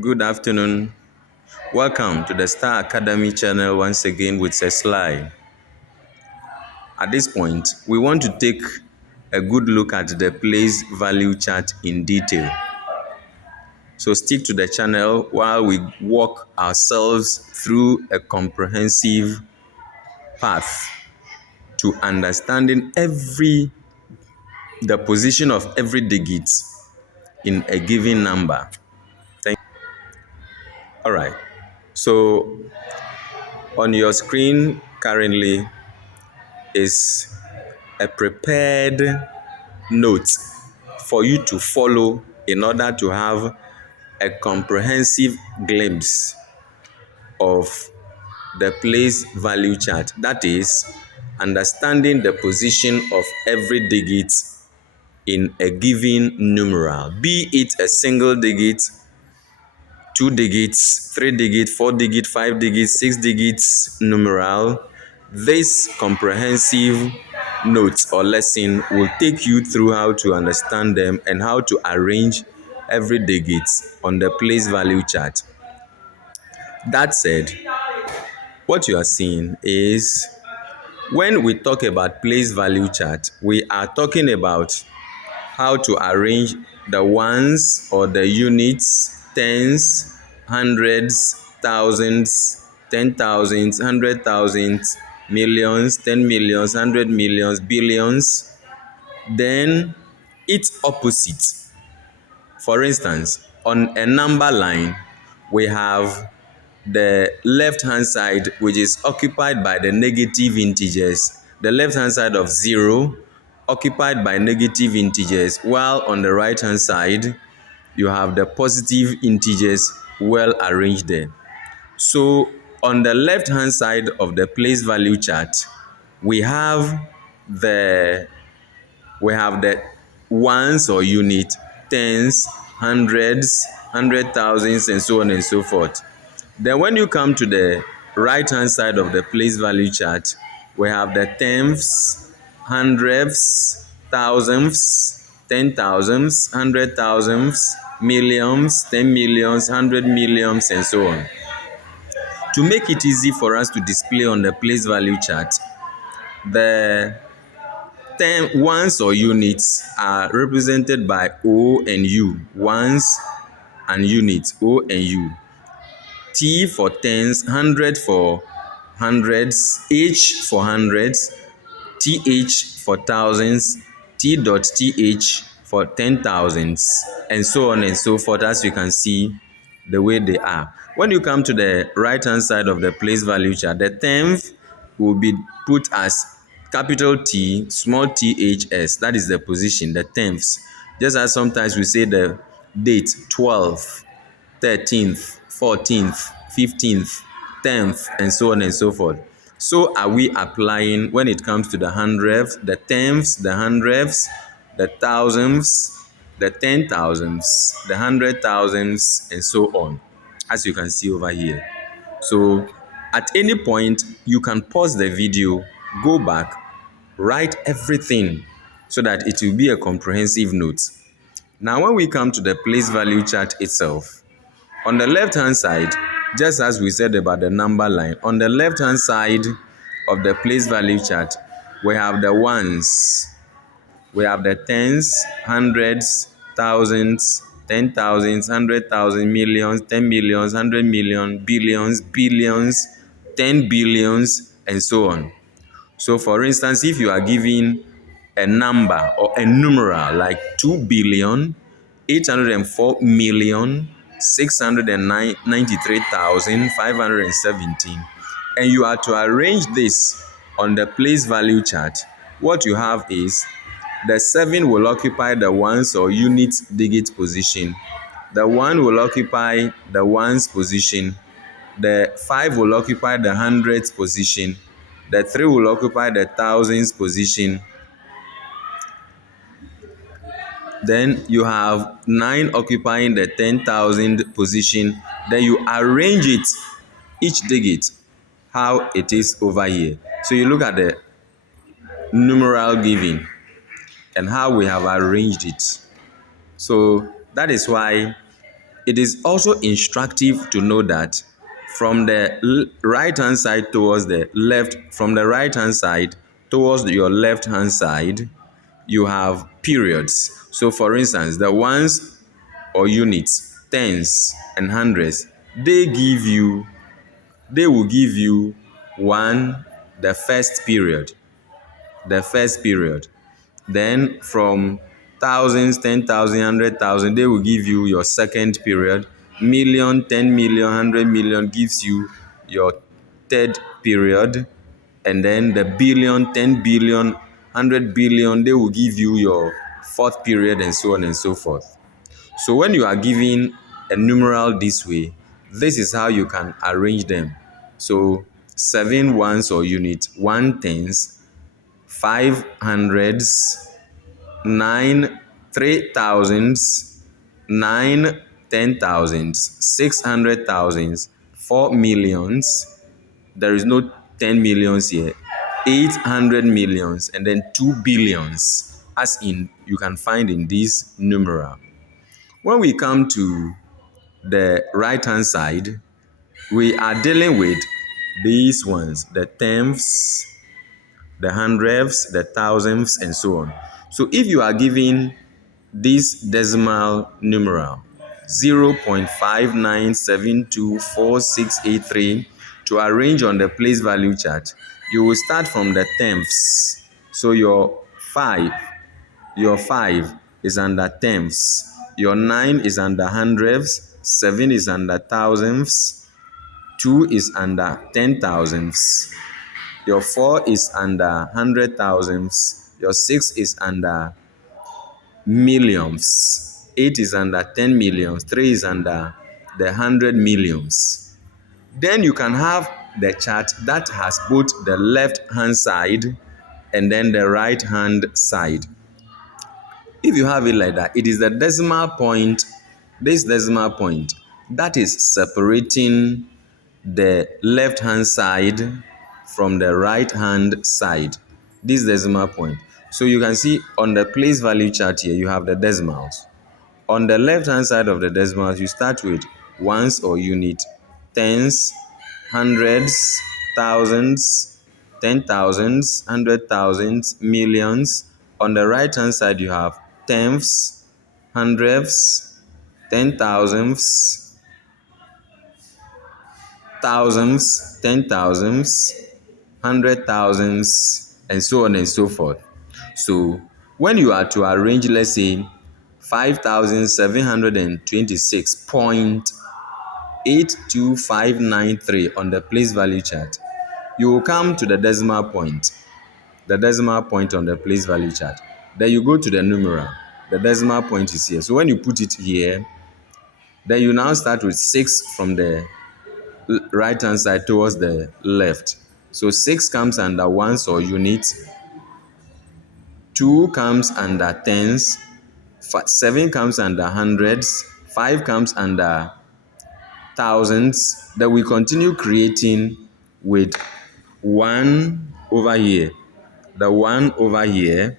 Good afternoon. Welcome to the Star Academy channel once again with Seslai. At this point, we want to take a good look at the place value chart in detail. So stick to the channel while we walk ourselves through a comprehensive path to understanding the position of every digit in a given number. All right. So on your screen currently is a prepared note for you to follow in order to have a comprehensive glimpse of the place value chart. That is, understanding the position of every digit in a given numeral, be it a single digit, two digits, three digits, four digits, five digits, six digits numeral. This comprehensive note or lesson will take you through how to understand them and how to arrange every digit on the place value chart. That said, what you are seeing is when we talk about place value chart, we are talking about how to arrange the ones or the units, tens, hundreds, thousands, 10,000s, 100,000s, millions, 10 millions, 100 millions, billions. Then its opposite. For instance, on a number line, we have the left hand side, which is occupied by the negative integers, the left hand side of 0 occupied by negative integers, while on the right hand side you have the positive integers well arranged there. So on the left hand side of the place value chart, we have the ones or unit, tens, hundreds, 100,000s, and so on and so forth. Then when you come to the right hand side of the place value chart, we have the tenths, hundredths, thousands, 10,000s, 100,000s, millions, 10 millions, 100 millions, and so on. To make it easy for us to display on the place value chart, the ones or units are represented by O and U. Ones and units, O and U. T for tens, 100 for hundreds, H for hundreds, TH for thousands, T.TH for 10,000s, and so on and so forth, as you can see the way they are. When you come to the right hand side of the place value chart, the tenth will be put as capital T, small ths, that is the position, the tenths. Just as sometimes we say the date, 12th, 13th, 14th, 15th, 10th, and so on and so forth. So are we applying when it comes to the hundredths, the tenths, the hundredths, the thousands, the 10,000s, the 100,000s, and so on, as you can see over here. So at any point, you can pause the video, go back, write everything so that it will be a comprehensive note. Now when we come to the place value chart itself, on the left hand side, just as we said about the number line, on the left hand side of the place value chart, we have the ones, we have the tens, hundreds, thousands, 10,000s, 100,000, millions, 10 millions, 100 million, billions, billions, 10 billions, and so on. So for instance, if you are given a number or a numeral like 2,804,693,517, and you are to arrange this on the place value chart, what you have is the 7 will occupy the ones or unit digit position, the 1 will occupy the ones position, the 5 will occupy the hundreds position, the 3 will occupy the thousands position. Then you have 9 occupying the 10,000 position. Then you arrange it, each digit, how it is over here. So you look at the numeral given and how we have arranged it. So that is why It is also instructive to know that from the right hand side towards the left, from the right hand side towards your left hand side, you have periods. So, for instance, the ones or units, tens and hundreds, they will give you one, the first period, the first period. Then from thousands, 10,000, 100,000, they will give you your second period. Million, 10 million, 100 million gives you your third period. And then the billion, 10 billion, 100 billion, they will give you your fourth period, and so on and so forth. So when you are given a numeral this way, this is how you can arrange them. So 7 ones or units, 1 tens, 5 hundreds, 9 3,000s, 9 10,000s, 600,000s, 4 millions. There is no 10 millions here. 800 millions, and then 2 billions, as in you can find in this numeral. When we come to the right hand side, we are dealing with these ones, the tenths, the hundredths, the thousandths, and so on. So if you are given this decimal numeral 0.59724683 to arrange on the place value chart, you will start from the tenths. So your 5 is under tenths, your 9 is under hundredths, 7 is under thousandths, 2 is under 10,000ths, your 4 is under 100,000ths, your 6 is under millions, 8 is under 10 millions, 3 is under the 100 millions. Then you can have the chart that has both the left hand side and then the right hand side. If you have it like that, it is the decimal point, this decimal point, that is separating the left hand side from the right hand side, this decimal point. So you can see on the place value chart here, you have the decimals. On the left hand side of the decimals, you start with ones or unit, tens, hundreds, thousands, 10,000s, 100,000s, millions. On the right hand side, you have tenths, hundredths, 10,000s, thousands, 10,000s, 100,000s, and so on and so forth. So when you are to arrange, let's say 5,726.82593 on the place value chart, you will come to the decimal point on the place value chart. Then you go to the numeral. The decimal point is here. So when you put it here, then you now start with 6 from the right hand side towards the left. So 6 comes under ones or units, 2 comes under tens, 7 comes under hundreds, 5 comes under thousands. Then we continue creating with 1 over here. The 1 over here,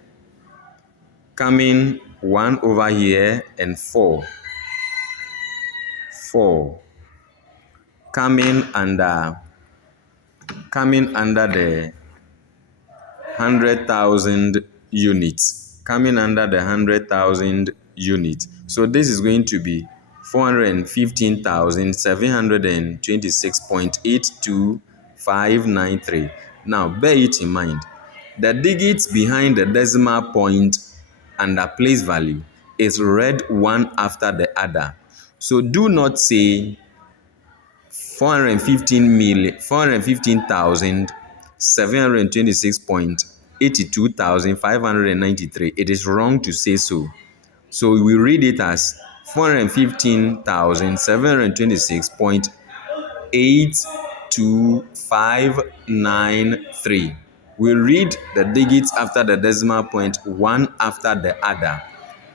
coming 1 over here, and 4 coming under the 100,000 units, So this is going to be 415,726.82593. Now bear it in mind, the digits behind the decimal point and the place value is read one after the other. So do not say 415,726.82593. It is wrong to say so. So we read it as 415,726.82593. We read the digits after the decimal point one after the other.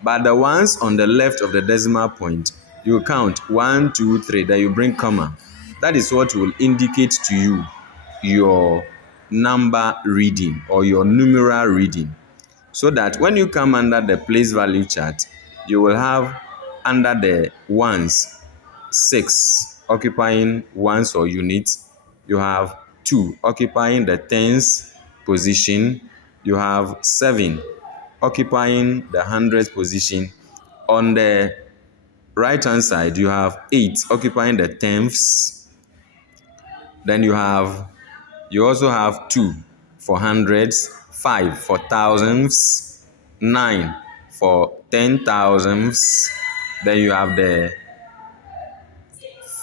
But the ones on the left of the decimal point, you count 1, 2, 3, then you bring comma. That is what will indicate to you your number reading or your numeral reading. So that when you come under the place value chart, you will have under the ones 6 occupying ones or units. You have 2 occupying the tens position. You have 7 occupying the hundreds position. On the right hand side, you have 8 occupying the tenths. Then you also have 2 for hundreds, 5 for thousands, 9 for 10,000s. Then you have the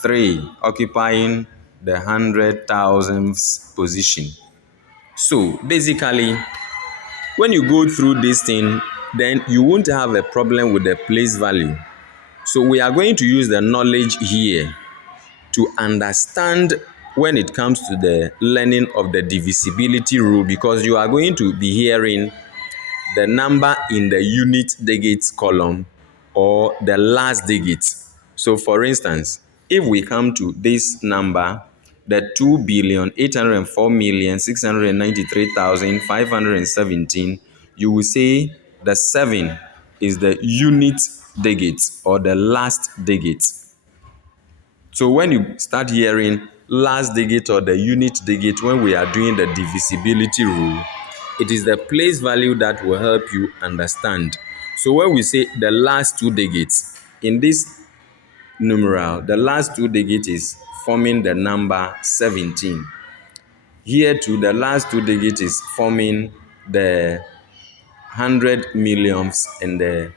3 occupying the 100,000s position. So basically, when you go through this thing, then you won't have a problem with the place value. So we are going to use the knowledge here to understand when it comes to the learning of the divisibility rule, because you are going to be hearing the number in the unit digits column or the last digit. So for instance, if we come to this number, the 2,804,693,517, you will say the 7 is the unit digit or the last digit. So when you start hearing last digit or the unit digit when we are doing the divisibility rule, it is the place value that will help you understand. So when we say the last 2 digits, in this numeral, the last 2 digits is forming the number 17. Here too, the last 2 digits is forming the 100 millionths and the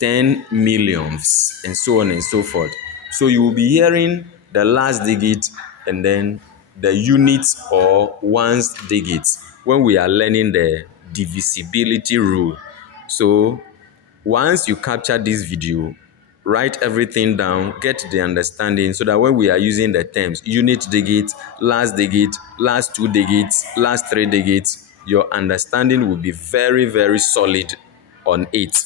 10 millionths, and so on and so forth. So you will be hearing the last digit and then the units or ones digits when we are learning the divisibility rule. So once you capture this video, write everything down, get the understanding, so that when we are using the terms unit digit, last 2 digits, last 3 digits, your understanding will be very, very solid on it.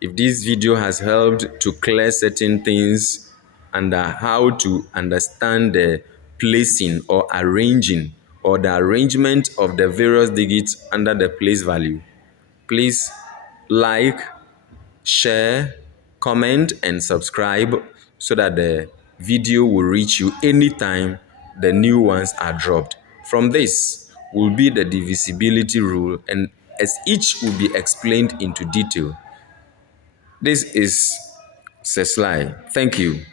If this video has helped to clear certain things and how to understand the placing or arranging or the arrangement of the various digits under the place value, please like, share, comment, and subscribe so that the video will reach you anytime the new ones are dropped. From this will be the divisibility rule, and as each will be explained into detail. This is Seslai. Thank you.